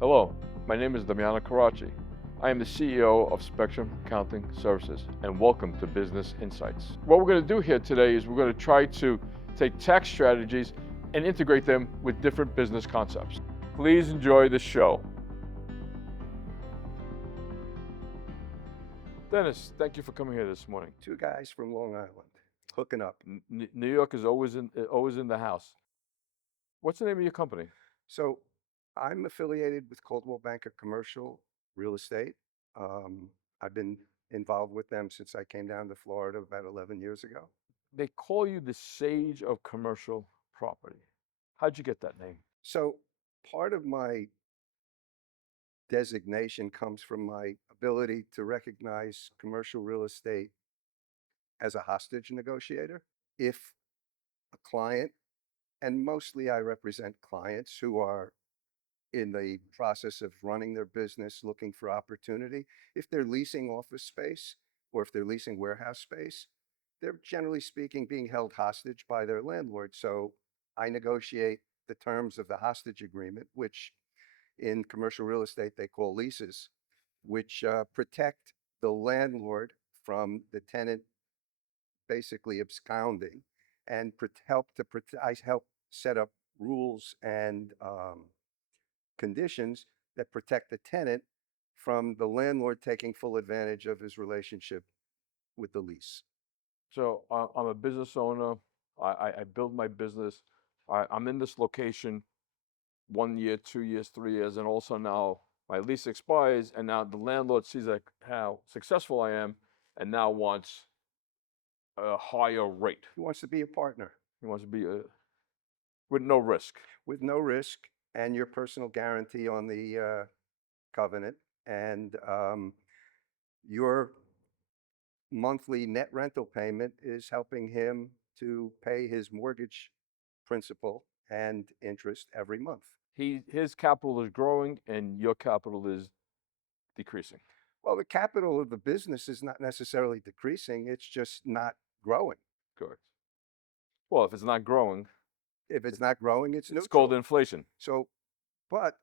Hello, my name is Damiano Karachi. I am the CEO of Spectrum Accounting Services, and welcome to Business Insights. What we're going to do here today is we're going to try to take tax strategies and integrate them with different business concepts. Please enjoy the show. Dennis, thank you for coming here this morning. Two guys from Long Island hooking up. New York is always in the house. What's the name of your company? So I'm affiliated with Coldwell Banker Commercial Real Estate. I've been involved with them since I came down to Florida about 11 years ago. They call you the sage of commercial property. How'd you get that name? So part of my designation comes from my ability to recognize commercial real estate as a hostage negotiator. If a client, and mostly I represent clients who are in the process of running their business, looking for opportunity. If they're leasing office space or if they're leasing warehouse space, they're generally speaking being held hostage by their landlord. So I negotiate the terms of the hostage agreement, which in commercial real estate they call leases, which protect the landlord from the tenant basically absconding and I help set up rules and conditions that protect the tenant from the landlord taking full advantage of his relationship with the lease. So I'm a business owner. I build my business. I'm in this location 1 year, 2 years, 3 years, and also now my lease expires, and now the landlord sees like how successful I am, and now wants a higher rate. He wants to be a partner He wants to be with no risk. with no risk and your personal guarantee on the covenant. And your monthly net rental payment is helping him to pay his mortgage principal and interest every month. His capital is growing, and your capital is decreasing. Well, the capital of the business is not necessarily decreasing, it's just not growing. Correct. Well, if it's not growing, If it's not growing, it's it's called neutral. inflation. So, but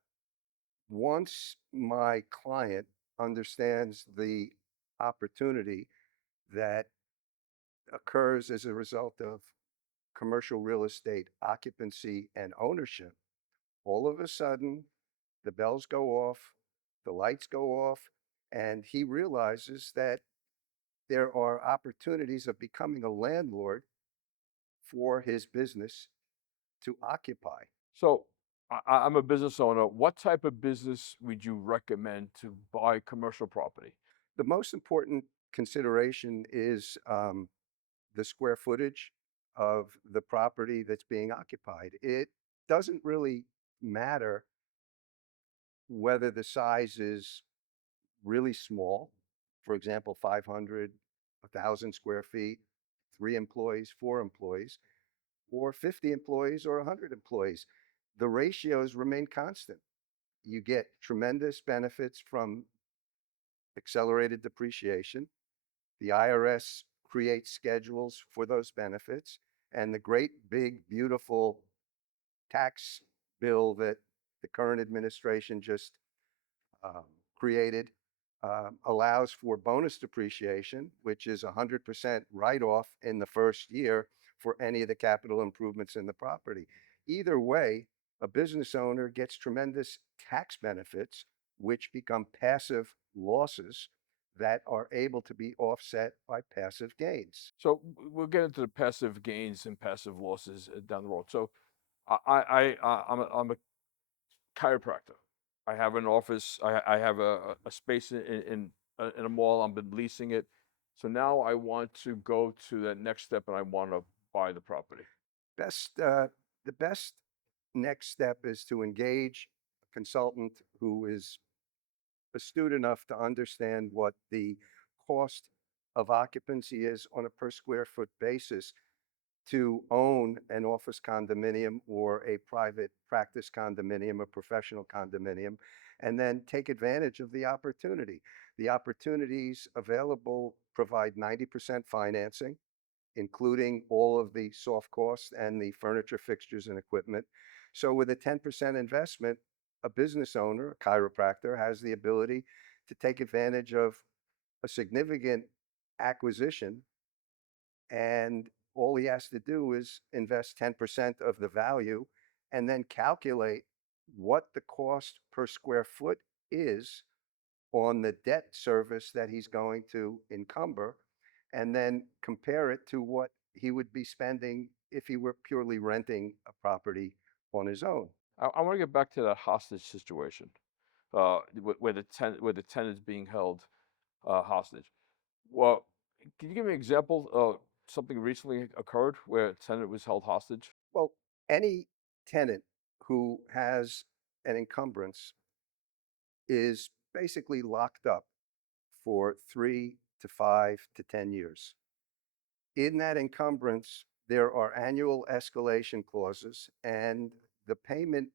once my client understands the opportunity that occurs as a result of commercial real estate occupancy and ownership, all of a sudden the bells go off, the lights go off, and he realizes that there are opportunities of becoming a landlord for his business to occupy. So I'm a business owner. What type of business would you recommend to buy commercial property? The most important consideration is the square footage of the property that's being occupied. It doesn't really matter whether the size is really small, for example, 500, 1,000 square feet, 3 employees, 4 employees, or 50 employees or 100 employees. The ratios remain constant. You get tremendous benefits from accelerated depreciation. The IRS creates schedules for those benefits, and the great, big, beautiful tax bill that the current administration just um, created allows for bonus depreciation, which is 100% write-off in the first year for any of the capital improvements in the property. Either way, a business owner gets tremendous tax benefits, which become passive losses that are able to be offset by passive gains. So we'll get into the passive gains and passive losses down the road. So I'm a chiropractor. I have an office. I have a space in a mall. I've been leasing it. So now I want to go to the next step, and I want to buy the property. Best, the best next step is to engage a consultant who is astute enough to understand what the cost of occupancy is on a per square foot basis to own an office condominium or a private practice condominium, a professional condominium, and then take advantage of the opportunity. The opportunities available provide 90% financing, including all of the soft costs and the furniture, fixtures, and equipment. So with a 10% investment, a business owner, a chiropractor, has the ability to take advantage of a significant acquisition, and all he has to do is invest 10% of the value and then calculate what the cost per square foot is on the debt service that he's going to encumber, and then compare it to what he would be spending if he were purely renting a property on his own. I want to get back to that hostage situation, where the tenant is being held hostage. Well, can you give me an example of something recently occurred where a tenant was held hostage? Well, any tenant who has an encumbrance is basically locked up for 3 to 5 to 10 years. In that encumbrance, there are annual escalation clauses, and the payment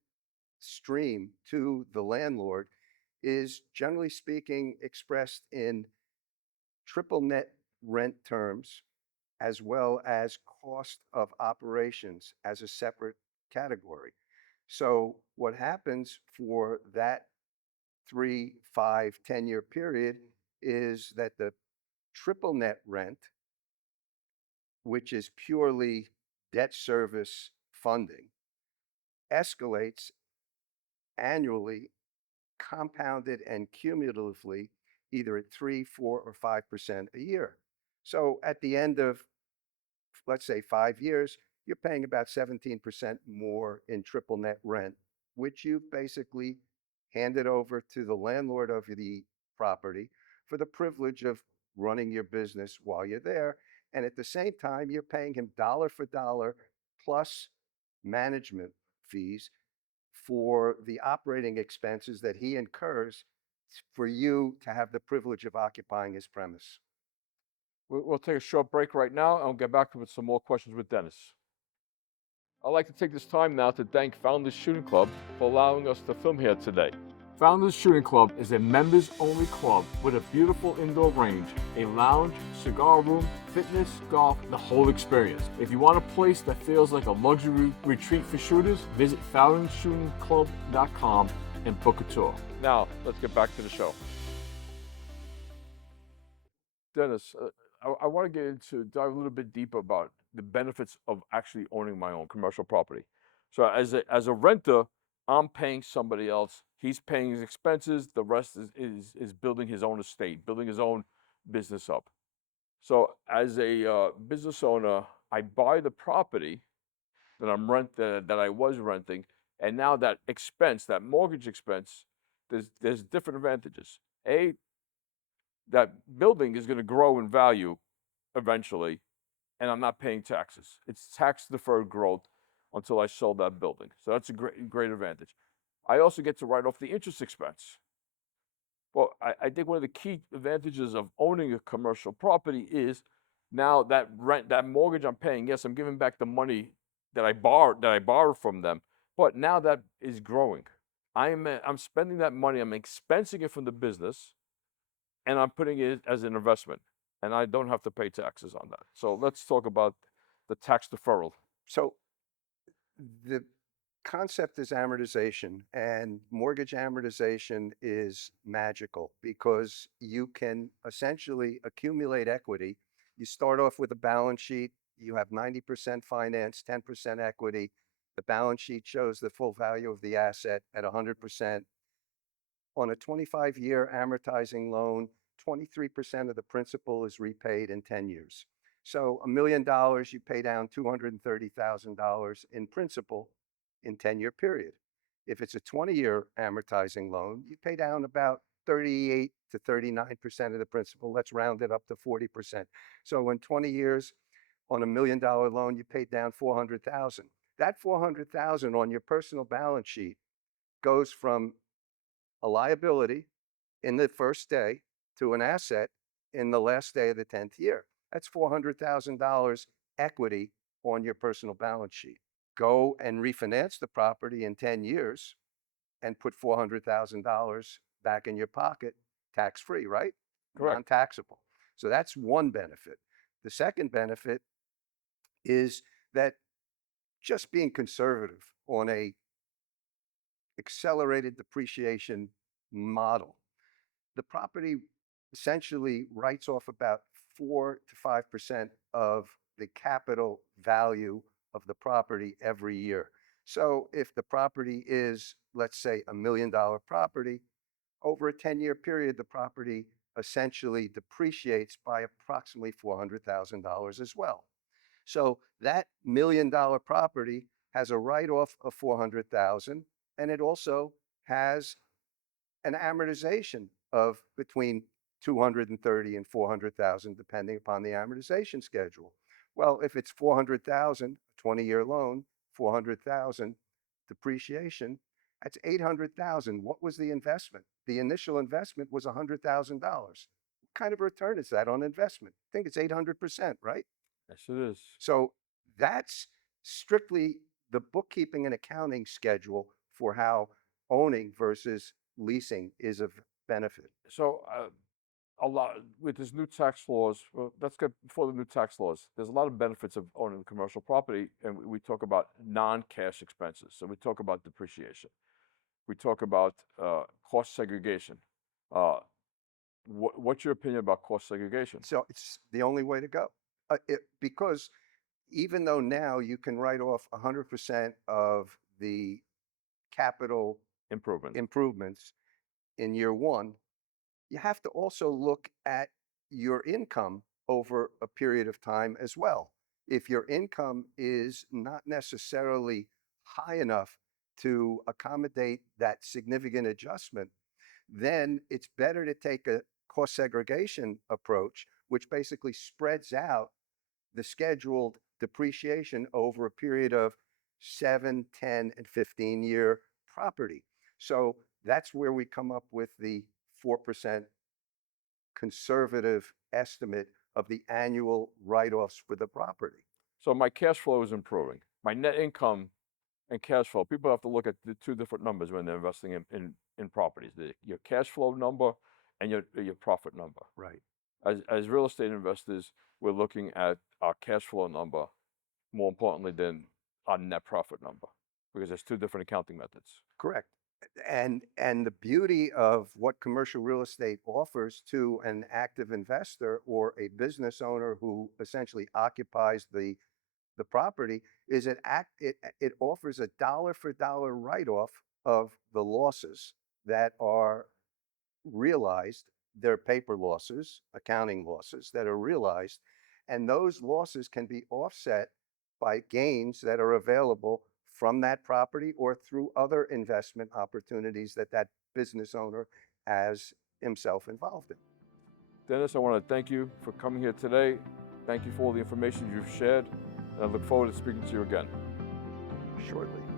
stream to the landlord is, generally speaking, expressed in triple net rent terms, as well as cost of operations as a separate category. So what happens for that 3, 5, 10 year period is that the triple net rent, which is purely debt service funding, escalates annually, compounded and cumulatively, either at 3, 4, or 5% a year. So at the end of, let's say, 5 years, you're paying about 17% more in triple net rent, which you've basically handed over to the landlord of the property for the privilege of running your business while you're there. And at the same time, you're paying him dollar for dollar plus management fees for the operating expenses that he incurs for you to have the privilege of occupying his premise. We'll take a short break right now and we'll get back with some more questions with Dennis. I'd like to take this time now to thank Founders Shooting Club for allowing us to film here today. Founders Shooting Club is a members-only club with a beautiful indoor range, a lounge, cigar room, fitness, golf, the whole experience. If you want a place that feels like a luxury retreat for shooters, visit foundersshootingclub.com and book a tour. Now, let's get back to the show. Dennis, I want to get into dive a little bit deeper about the benefits of actually owning my own commercial property. So as a renter, I'm paying somebody else. He's paying his expenses. The rest is building his own estate, building his own business up. So as a business owner, I buy the property that I was renting, and now that expense, that mortgage expense, there's different advantages. A, that building is going to grow in value eventually, and I'm not paying taxes. It's tax deferred growth until I sell that building. So that's a great advantage. I also get to write off the interest expense. Well, I think one of the key advantages of owning a commercial property is now that rent, that mortgage I'm paying, yes, I'm giving back the money that I borrowed from them, but now that is growing. I'm spending that money, I'm expensing it from the business, and I'm putting it as an investment, and I don't have to pay taxes on that. So let's talk about the tax deferral. So the concept is amortization, and mortgage amortization is magical because you can essentially accumulate equity. You start off with a balance sheet, you have 90% finance, 10% equity. The balance sheet shows the full value of the asset at 100%. On a 25-year amortizing loan, 23% of the principal is repaid in 10 years. So $1 million, you pay down $230,000 in principal in 10-year period. If it's a 20-year amortizing loan, you pay down about 38 to 39% of the principal. Let's round it up to 40%. So in 20 years, on $1 million loan, you paid down 400,000. That 400,000 on your personal balance sheet goes from a liability in the first day to an asset in the last day of the 10th year. That's $400,000 equity on your personal balance sheet. Go and refinance the property in 10 years and put $400,000 back in your pocket, tax free, right? Correct. Non taxable. So that's one benefit. The second benefit is that just being conservative on a accelerated depreciation model. The property essentially writes off about 4 to 5% of the capital value of the property every year. So if the property is, let's say, $1 million property, over a 10-year period, the property essentially depreciates by approximately $400,000 as well. So that $1 million property has a write-off of 400,000, and it also has an amortization of between 230 and 400,000, depending upon the amortization schedule. Well, if it's 400,000, 20-year loan, 400,000 depreciation, that's 800,000. What was the investment? The initial investment was $100,000. What kind of return is that on investment? I think it's 800%, right? Yes, it is. So that's strictly the bookkeeping and accounting schedule for how owning versus leasing is of benefit. So a lot with this new tax laws. Well, let's get before the new tax laws. There's a lot of benefits of owning commercial property, and we talk about non-cash expenses. So we talk about depreciation. We talk about cost segregation. Uh, what's your opinion about cost segregation? So it's the only way to go. Because even though now you can write off 100% of the capital Improvement. improvements in year one, you have to also look at your income over a period of time as well. If your income is not necessarily high enough to accommodate that significant adjustment, then it's better to take a cost segregation approach, which basically spreads out the scheduled depreciation over a period of 7, 10, and 15-year property. So that's where we come up with the 4% conservative estimate of the annual write-offs for the property. So my cash flow is improving. My net income and cash flow. People have to look at the two different numbers when they're investing in properties. Your cash flow number and your profit number. Right. As real estate investors, we're looking at our cash flow number more importantly than our net profit number because there's two different accounting methods. Correct. And the beauty of what commercial real estate offers to an active investor or a business owner who essentially occupies the property is it offers a dollar for dollar write-off of the losses that are realized. They're paper losses, accounting losses that are realized, and those losses can be offset by gains that are available from that property or through other investment opportunities that that business owner has himself involved in. Dennis, I want to thank you for coming here today. Thank you for all the information you've shared, and I look forward to speaking to you again. Shortly.